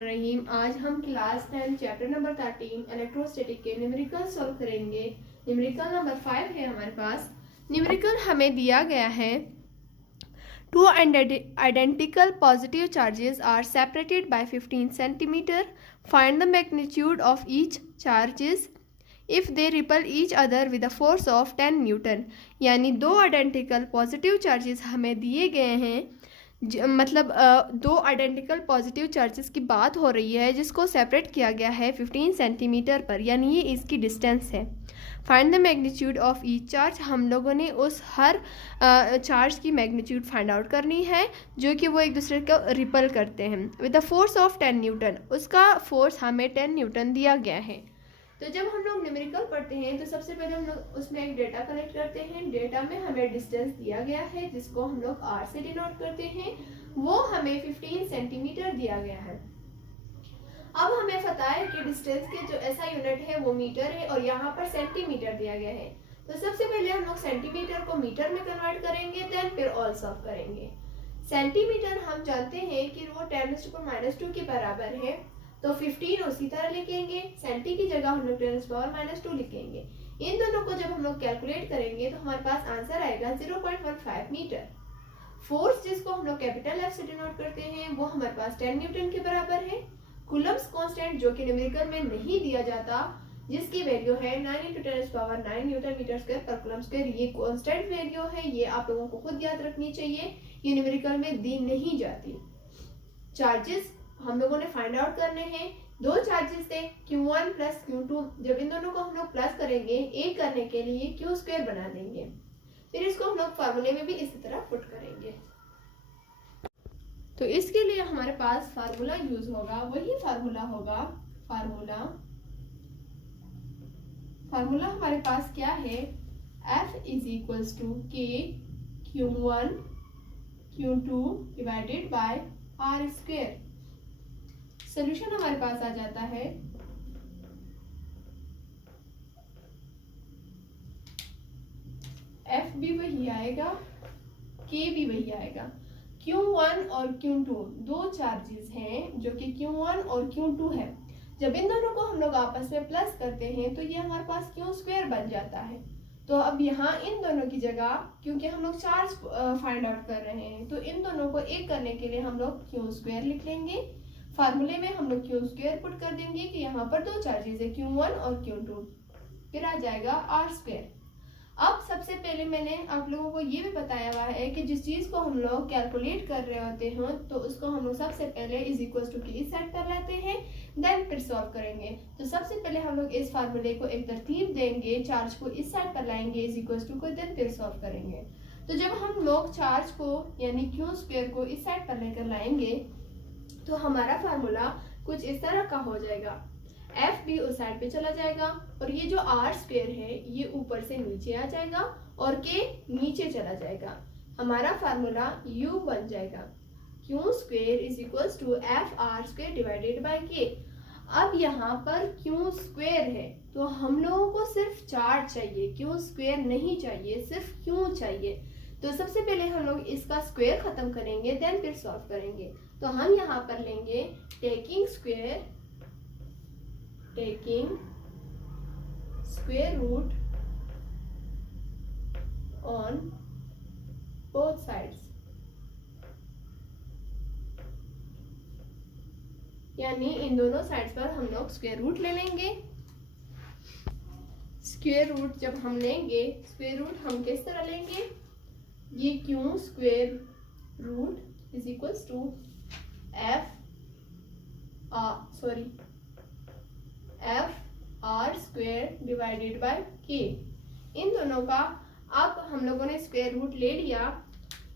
रहीम। आज हम class 10 chapter number 13 electrostatic के न्यूमेरिकल सॉल्व करेंगे। न्यूमेरिकल नंबर 5 है हमारे पास। न्यूमेरिकल हमें दिया गया है to identical positive charges are separated by 15 centimeter. Find the magnitude of each charges if they repel each other with a force of 10 Newton. यानी दो आइडेंटिकल पॉजिटिव चार्जेस हमें दिए गए हैं, मतलब दो आइडेंटिकल पॉजिटिव चार्जेस की बात हो रही है जिसको सेपरेट किया गया है 15 सेंटीमीटर पर, यानी ये इसकी डिस्टेंस है। Find the magnitude of each charge, हम लोगों ने उस हर चार्ज की मैग्नीट्यूड फाइंड आउट करनी है जो कि वो एक दूसरे को रिपल करते हैं with the force of 10 Newton. उसका फोर्स हमें 10 न्यूटन दिया गया है। तो जब हम लोग न्यूमेरिकल पढ़ते हैं तो सबसे पहले हम लोग उसमें एक डेटा कलेक्ट करते हैं। डेटा में हमें डिस्टेंस दिया गया है जिसको हम लोग r से डिनोट करते हैं, वो हमें 15 सेंटीमीटर दिया गया है। अब हमें पता है कि डिस्टेंस के जो ऐसा यूनिट है वो मीटर है और यहाँ पर सेंटीमीटर दिया गया है। तो सबसे पहले हम लोग सेंटीमीटर को मीटर में कन्वर्ट करेंगे, देन फिर ऑल सॉल्व करेंगे। सेंटीमीटर हम जानते हैं कि वो 10⁻² के बराबर है, तो 15 उसी तरह लिखेंगे। सेंटी की जगह हम लोग 10⁻² लिखेंगे। इन दोनों को जब हम लोग कैलकुलेट करेंगे तो हमारे पास आंसर आएगा 0.15 मीटर। फोर्स जिसको हम लोग कैपिटल एफ से डिनोट करते हैं वो हमारे पास 10 न्यूटन के बराबर है। कूलम्स कांस्टेंट जो कि न्यूमेरिकल में नहीं दिया जाता, जिसकी वैल्यू है 9 × 10⁻9 न्यूटन मीटर स्क्वायर पर कूलम स्क्वायर, ये कांस्टेंट वैल्यू है, ये आप लोगों को खुद याद रखनी चाहिए, ये न्यूमेरिकल में दी नहीं जाती। चार्जेस हम लोगों ने फाइंड आउट करने हैं। दो चार्जेस थे Q1 प्लस Q2। जब इन दोनों को हम लोग प्लस करेंगे एक करने के लिए Q² बना देंगे, फिर इसको हम लोग फार्मूले में भी इसी तरह पुट करेंगे। तो इसके लिए हमारे पास फार्मूला यूज होगा, वही फार्मूला होगा फार्मूला हमारे पास क्या है, F = K Q1 Q2 divided by R²। Solution हमारे पास आ जाता है F भी वही आएगा, K भी वही आएगा। Q1 और Q2 दो चार्जेस हैं जो कि Q1 और Q2 है। जब इन दोनों को हम लोग आपस में प्लस करते हैं तो ये हमारे पास Q² बन जाता है। तो अब यहाँ इन दोनों की जगह, क्योंकि हम लोग चार्ज फाइंड आउट कर रहे हैं, तो इन दोनों को एक करने के लिए हम लोग Q² लिख लेंगे। फार्मूले में हम लोग Q² पुट कर देंगे कि यहाँ पर दो चार्जेस है Q1 और Q2, फिर आ जाएगा R²। अब सबसे पहले मैंने आप लोगों को ये भी बताया हुआ है कि जिस चीज को हम लोग कैलकुलेट कर रहे होते हैं तो उसको हम लोग सबसे पहले = की इस साइड पर लेते हैं, देन फिर सॉल्व करेंगे। तो सबसे पहले हम लोग इस फार्मूले को एक तरतीब देंगे, चार्ज को इस साइड पर लाएंगे = को, देन फिर सॉल्व करेंगे। तो जब हम लोग चार्ज को यानी Q² को इस साइड पर लेकर लाएंगे तो हमारा फार्मूला कुछ इस तरह का हो जाएगा। F भी उस साइड पे चला जाएगा और ये जो R² है ये ऊपर से नीचे आ जाएगा और K नीचे चला जाएगा। हमारा फार्मूला U बन जाएगा Q² = FR² divided by K। अब यहाँ पर Q² है तो हम लोगों को सिर्फ चार्ज चाहिए, Q² नहीं चाहिए, सिर्फ Q चाहिए। तो सबसे पहले हम लोग इसका स्क्वायर खत्म करेंगे, देन फिर सॉल्व करेंगे। तो हम यहाँ पर लेंगे taking square root on both sides, यानी इन दोनों साइड्स पर हम लोग स्क्वायर रूट ले लेंगे। स्क्वायर रूट जब हम लेंगे, स्क्वायर रूट हम किस तरह लेंगे, ये Q² root = FR² divided by K। इन दोनों का अब हम लोगों ने स्क्वायर रूट ले लिया,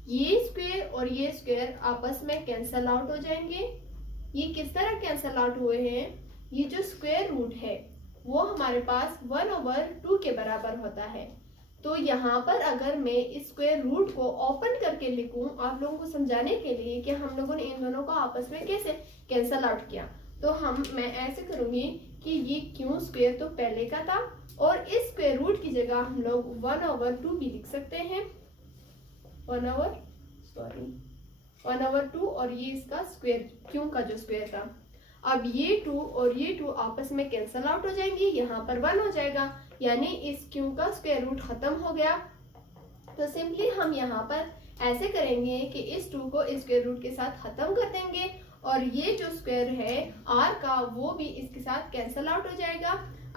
ये स्क्वायर और ये स्क्वायर आपस में कैंसल आउट हो जाएंगे। ये किस तरह कैंसल आउट हुए हैं, ये जो स्क्वायर रूट है वो हमारे पास 1/2 के बराबर होता है। तो यहाँ पर अगर मैं इस स्क्वायर रूट को ओपन करके लिखूं आप लोगों को समझाने के लिए कि हम लोगों ने इन दोनों को आपस में कैसे कैंसल आउट किया, तो मैं ऐसे करूंगी कि ये Q² तो पहले का था और इस स्क्वायर रूट की जगह हम लोग 1/2 भी लिख सकते हैं, 1/2 और ये इसका स्क्वायर, क्यों का जो स्क्वायर था। अब ये 2 और ये 2 आपस में कैंसल आउट हो जाएंगी, यहाँ पर 1 हो जाएगा, यानी इस q का स्क्वायर रूट खत्म हो गया। तो सिंपली हम यहाँ पर ऐसे करेंगे कि इस 2 को इस स्क्वायर रूट के साथ खत्म कर देंगे और ये जो स्क्वायर है r का वो भी इसके साथ कैंसल आउट हो जाएगा।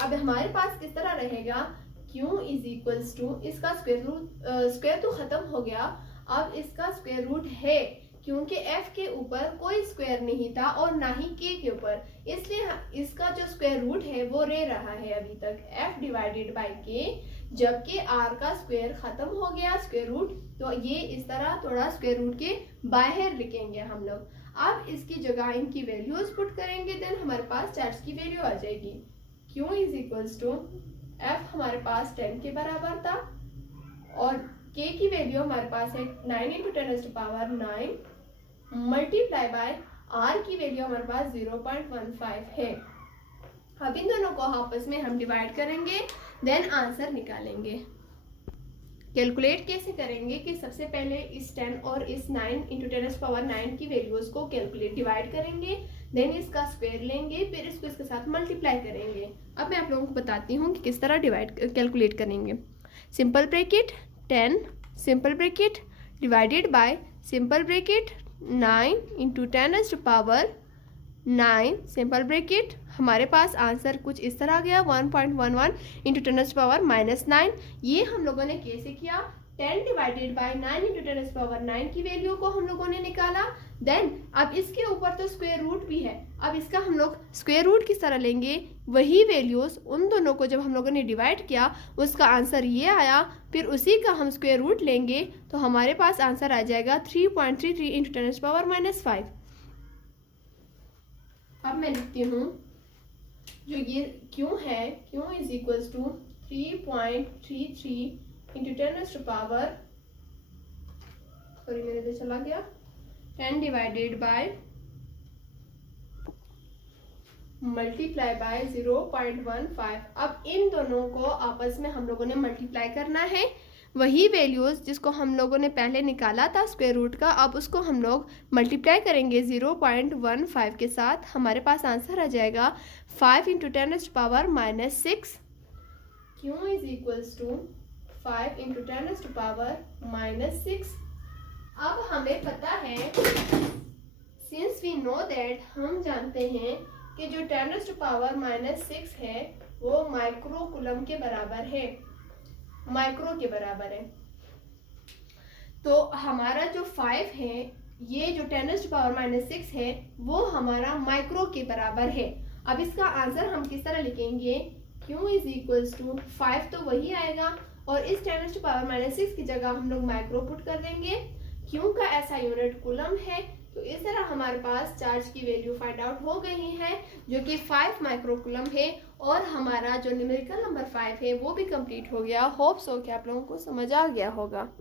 अब हमारे पास किस तरह रहेगा, q इज इक्वल्स टू इसका स्क्वायर तो खत्म हो गया, अब इसका स्क्वायर रूट है, क्योंकि f के ऊपर कोई स्क्वायर नहीं था और ना ही k के ऊपर, इसलिए इसका जो स्क्वायर रूट है वो रह रहा है अभी तक f डिवाइडेड बाय k, जबकि r का स्क्वायर खत्म हो गया स्क्वायर रूट, तो ये इस तरह थोड़ा स्क्वायर रूट के बाहर लिखेंगे हम लोग। अब इसकी जगह इनकी वैल्यूज पुट करेंगे, देन हमारे पास चार्ज की वैल्यू आ जाएगी। q is equals to f हमारे पास 10 के बराबर था और k की वैल्यू हमारे पास है 9 इंटू 10⁻⁹ मल्टीप्लाई बाय r की वैल्यू हमारे पास 0.15 है। अब इन दोनों को आपस में हम डिवाइड करेंगे, देन आंसर निकालेंगे। कैलकुलेट कैसे करेंगे कि सबसे पहले इस 10 और इस 9 इंटू 10⁻⁹ की वैल्यूज को कैलकुलेट डिवाइड करेंगे, देन इसका स्क्वायर लेंगे, फिर इसको इसके साथ मल्टीप्लाई करेंगे। अब मैं आप लोगों को बताती हूँ कि किस तरह कैलकुलेट करेंगे। Simple bracket 10 simple bracket divided by simple bracket 9 into 10⁻⁹ simple bracket, हमारे पास आंसर कुछ इस तरह आ गया 1.11 इंटू 10⁻⁹। ये हम लोगों ने कैसे किया, 10 डिवाइडेड बाय 9 इंटू 10⁻⁹ की वैल्यू को हम लोगों ने निकाला, देन अब इसके ऊपर तो स्क्वायर रूट भी है, अब इसका हम लोग स्क्वायर रूट किस तरह लेंगे, वही वैल्यूज उन दोनों को जब हम लोगों ने डिवाइड किया उसका आंसर ये आया, फिर उसी का हम स्क्वायर रूट लेंगे तो हमारे पास आंसर आ जाएगा 3.33 इंटू 10⁻⁵। अब मैं लिखती हूँ जो ये q है, q is equals to 3.33 into 10⁻, sorry मेरे से चला गया, 10 डिवाइडेड बाय मल्टीप्लाई बाय 0.15। अब इन दोनों को आपस में हम लोगों ने मल्टीप्लाई करना है, वही वैल्यूज जिसको हम लोगों ने पहले निकाला था स्क्वायर रूट का, अब उसको हम लोग मल्टीप्लाई करेंगे 0.15 के साथ, हमारे पास आंसर आ जाएगा 5 into 10⁻⁻⁶। q is equals to 5 into 10⁻⁻⁶। अब हमें पता है, सिंस वी नो दैट, हम जानते हैं कि जो 10⁻⁻⁶ है वो माइक्रो कूलम के बराबर है, माइक्रो के बराबर है। तो हमारा जो 5 है, ये जो 10⁻⁻⁶ है वो हमारा माइक्रो के बराबर है। अब इसका आंसर हम किस तरह लिखेंगे, q इज इक्वल्स टू 5 तो वही आएगा और इस 10⁻⁻⁶ की जगह हम लोग माइक्रो पुट कर देंगे, q का ऐसा यूनिट कूलम है। तो इस तरह हमारे पास चार्ज की वैल्यू फाइंड आउट हो गई है जो कि 5 माइक्रो कूलम है और हमारा जो न्यूमेरिकल नंबर 5 है वो भी कंप्लीट हो गया। होप सो कि आप लोगों को समझ आ गया होगा।